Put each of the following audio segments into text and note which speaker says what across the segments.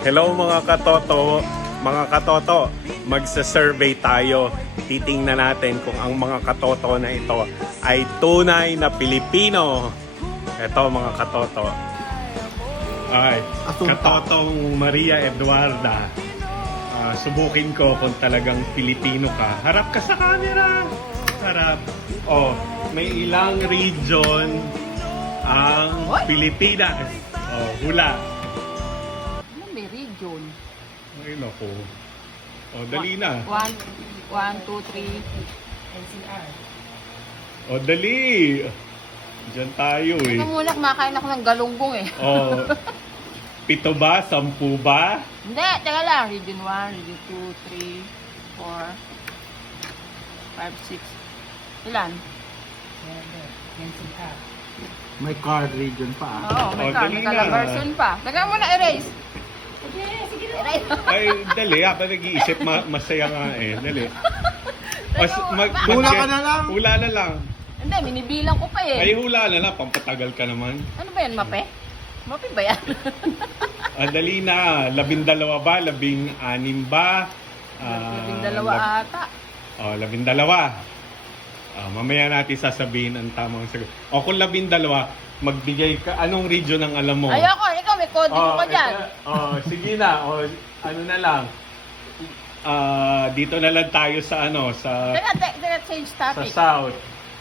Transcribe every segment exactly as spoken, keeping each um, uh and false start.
Speaker 1: Hello mga katoto, mga katoto, magsa-survey tayo. Titingnan natin kung ang mga katoto na ito ay tunay na Pilipino. Ito mga katoto. Ay, katotong Maria Eduarda. Uh, subukin ko kung talagang Pilipino ka. Harap ka sa camera. Harap. Oh, may ilang region ang Pilipinas. Oh, hula.
Speaker 2: May region.
Speaker 1: Ay, naku. O, dali na.
Speaker 2: One, one, two, three. N C R.
Speaker 1: O, dali. Diyan tayo eh.
Speaker 2: Teka muna, kumakain ako ng galunggong eh.
Speaker 1: O, pito ba? Sampu ba?
Speaker 2: Hindi, teka lang. Region one, region two, three, four, five, six. Ilan? N C R.
Speaker 3: May card region pa. ah.
Speaker 2: Oo, may
Speaker 1: Oh,
Speaker 2: car.
Speaker 1: dali
Speaker 2: May
Speaker 1: na.
Speaker 2: calabarzon pa. Teka muna, erase. Sige, sige na. Erase.
Speaker 1: Ay, dali. Habang nag-iisip, ma- masaya nga eh. Dali. O, s- mag-
Speaker 3: Hula
Speaker 1: mag-
Speaker 3: ka na lang.
Speaker 1: Hula na lang.
Speaker 2: Hindi, minibilang ko pa eh.
Speaker 1: Ay, hula na lang. Pampatagal ka naman.
Speaker 2: Ano ba yan, mape? Mape ba yan?
Speaker 1: Ah, dali na. Labindalawa ba? Labing anim ba? Ah,
Speaker 2: Labing dalawa
Speaker 1: lab-
Speaker 2: ata.
Speaker 1: Oh, labindalawa. Ah, mamaya natin sasabihin ang tamang sagot. O kung labindalawa, magbigay ka. Anong region ang alam mo?
Speaker 2: Ayoko, ikaw may code
Speaker 1: Oh,
Speaker 2: ko dyan.
Speaker 1: ito- oh, sige na. O, ano na lang. Ah, dito na lang tayo sa ano, sa
Speaker 2: Teka, teka, teka, change
Speaker 1: sa
Speaker 2: topic.
Speaker 1: south.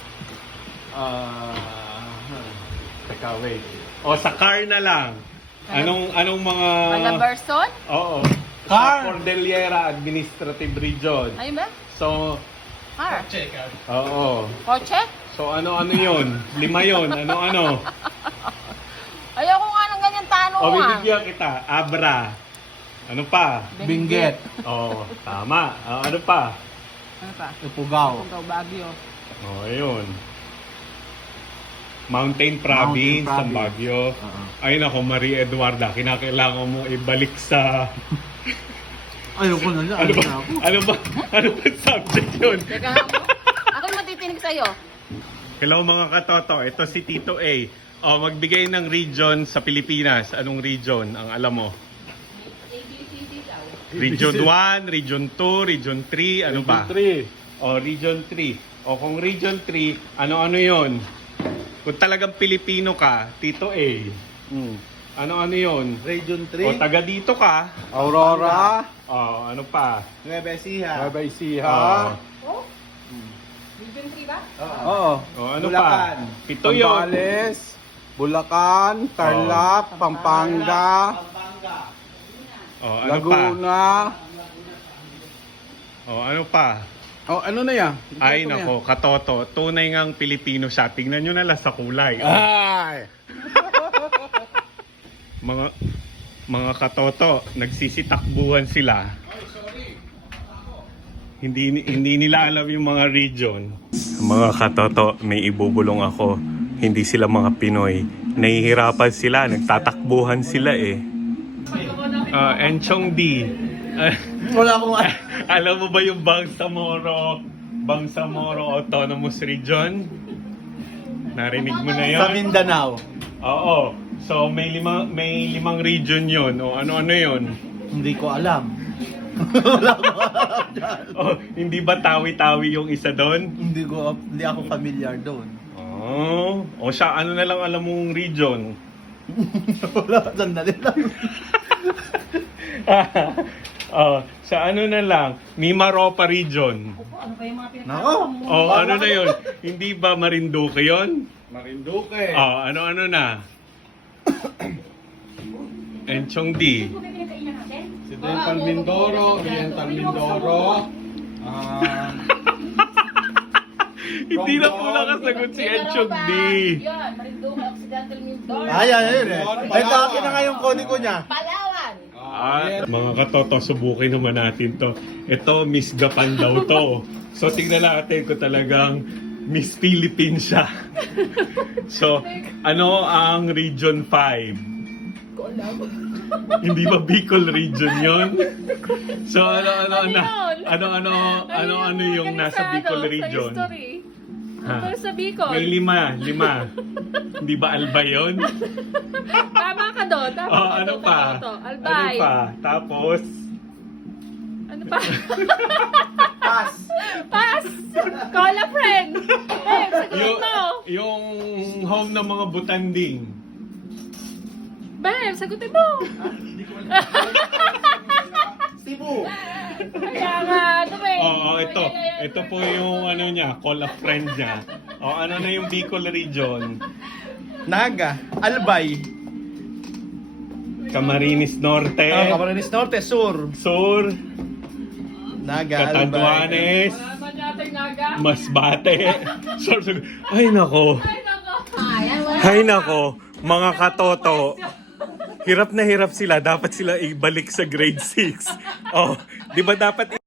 Speaker 1: Ah, teka, wait. O, sa car na lang. Anong anong mga
Speaker 2: Calabarzon?
Speaker 1: Oo.
Speaker 3: Car.
Speaker 1: Sa Cordillera Administrative Region.
Speaker 2: Ayun ba?
Speaker 1: So,
Speaker 2: Car?
Speaker 1: oo.
Speaker 2: Kotse?
Speaker 1: So, ano-ano yun? Lima yun. Ano-ano?
Speaker 2: Ayoko nga ng ganyan
Speaker 1: O,
Speaker 2: tanong ah.
Speaker 1: bibigyan kita. Abra. Ano pa?
Speaker 3: Benguet.
Speaker 1: Oo, tama. Ah, ano pa?
Speaker 2: Ano pa?
Speaker 3: Ipugao.
Speaker 2: Pugaw, Baguio.
Speaker 1: Oh, ayun. Mountain Province,
Speaker 3: Mountain
Speaker 1: sa
Speaker 3: Province.
Speaker 1: Baguio.
Speaker 3: Oo.
Speaker 1: Ay nako, Maria Eduarda, kinakailangan mo ibalik sa...
Speaker 3: Ayoko na lang.
Speaker 1: Ano ba?
Speaker 3: na ako.
Speaker 1: Ano ba? Ano ba subject yun?
Speaker 2: Teka nga mo. Ako yung matitinig sa'yo.
Speaker 1: Hello mga katoto, ito si Tito A. O, magbigay ng region sa Pilipinas. Anong region ang alam mo?
Speaker 2: A B C D daw.
Speaker 1: Region one, Region two, Region three, ano ba?
Speaker 3: three.
Speaker 1: O, Region three. O, kung Region three, ano-ano yon? Kung talagang Pilipino ka, Tito A,
Speaker 3: Hmm.
Speaker 1: ano-ano yon?
Speaker 3: Region
Speaker 1: O,
Speaker 3: three.
Speaker 1: taga dito ka.
Speaker 3: Aurora.
Speaker 1: O, ano pa?
Speaker 3: Nueva Ecija. Nueva
Speaker 1: O,
Speaker 3: Ecija.
Speaker 2: Oh? Region three ba?
Speaker 3: Oo.
Speaker 1: o, ano
Speaker 3: Bulacan.
Speaker 1: pa? Pito yun.
Speaker 3: Zambales, Bulacan, Tarlac, Pampanga,
Speaker 1: O, ano pa?
Speaker 3: Laguna.
Speaker 1: O, ano pa?
Speaker 3: Oh, ano na yan?
Speaker 1: Ay,
Speaker 3: Ito na
Speaker 1: nako, katoto. Tunay ngang Pilipino siya. Tingnan nyo na lang sa kulay.
Speaker 3: yan. Ay!
Speaker 1: Mga mga katoto, nagsisitakbuhan sila. Hindi hindi nila alam yung mga region. Mga katoto, may ibubulong ako. Hindi sila mga Pinoy. Nahihirapan sila, nagtatakbuhan sila eh. Uh, Enchong D.
Speaker 3: Wala akong...
Speaker 1: Alam mo ba yung Bangsamoro, Bangsamoro Autonomous Region? Narinig mo na yun?
Speaker 3: Sa Mindanao.
Speaker 1: Oo. So may lima may limang region 'yon. O ano-ano 'yon?
Speaker 3: Hindi ko alam. Wala akong alam dyan.
Speaker 1: Oh, hindi ba tawi-tawi yung isa doon?
Speaker 3: Hindi ko, hindi ako familiar doon.
Speaker 1: Oh, o siya ano na lang alam mong region?
Speaker 3: Wala, sandali lang.
Speaker 1: Oh, sa ano na lang, Mimaropa region.
Speaker 2: Ano ba yung mga
Speaker 3: Nako.
Speaker 1: Oh, ano na 'yon? Hindi ba Marinduque 'yon?
Speaker 3: Marinduque.
Speaker 1: Oh, ano-ano na? Enchong D.
Speaker 3: Occidental Mindoro, Oriental Mindoro. Ah,
Speaker 1: Hindi na po nakasagot si Enchong D.
Speaker 2: Yan, Marinduque, Occidental Mindoro.
Speaker 3: ay, ay, ay. Ay, akin na nga yung kodi ko niya.
Speaker 2: Palawan.
Speaker 1: Ah, mga katoto, subukin naman natin to. Ito, Miss Gapan daw to. So, tingnan natin kung talagang Miss Philippines siya. So, ano ang Region five?
Speaker 2: Ko alam.
Speaker 1: Hindi ba Bicol region yon? So, ano, ano,
Speaker 2: Ano
Speaker 1: ano,
Speaker 2: yun?
Speaker 1: ano, ano, ano, ano yung nasa Bicol region?
Speaker 2: Sa history.
Speaker 1: Ha?
Speaker 2: Ano sa Bicol?
Speaker 1: May lima, lima. Hindi ba Alba yun?
Speaker 2: Tama ka todo. Tama
Speaker 1: Oh,
Speaker 2: todo,
Speaker 1: ano pa?
Speaker 2: Katoto.
Speaker 1: Ano
Speaker 2: Albay.
Speaker 1: pa? Tapos,
Speaker 2: Ano pa?
Speaker 3: Pass.
Speaker 2: Pass! Call a friend! Eh, sagutin
Speaker 1: yung,
Speaker 2: mo!
Speaker 1: yung home ng mga butanding.
Speaker 2: Beb, sagutin mo!
Speaker 3: Cebu.
Speaker 2: Kaya nga, ano eh.
Speaker 1: Oo, ito. Ito po yung ano niya, call a friend niya. O, ano na yung Bicol region?
Speaker 3: Naga. Albay.
Speaker 1: Camarines Norte.
Speaker 3: Ah, Camarines Norte. Sur.
Speaker 1: Sur.
Speaker 3: Naga.
Speaker 1: Catanduanes.
Speaker 2: Wala man natin naga.
Speaker 1: Masbate. Sur- sur- Ay, nako.
Speaker 2: Ay, nako. Ayan, wala.
Speaker 1: Ay, nako. Mga katoto. Hirap na hirap sila. Dapat sila ibalik sa grade six. Oh, di ba dapat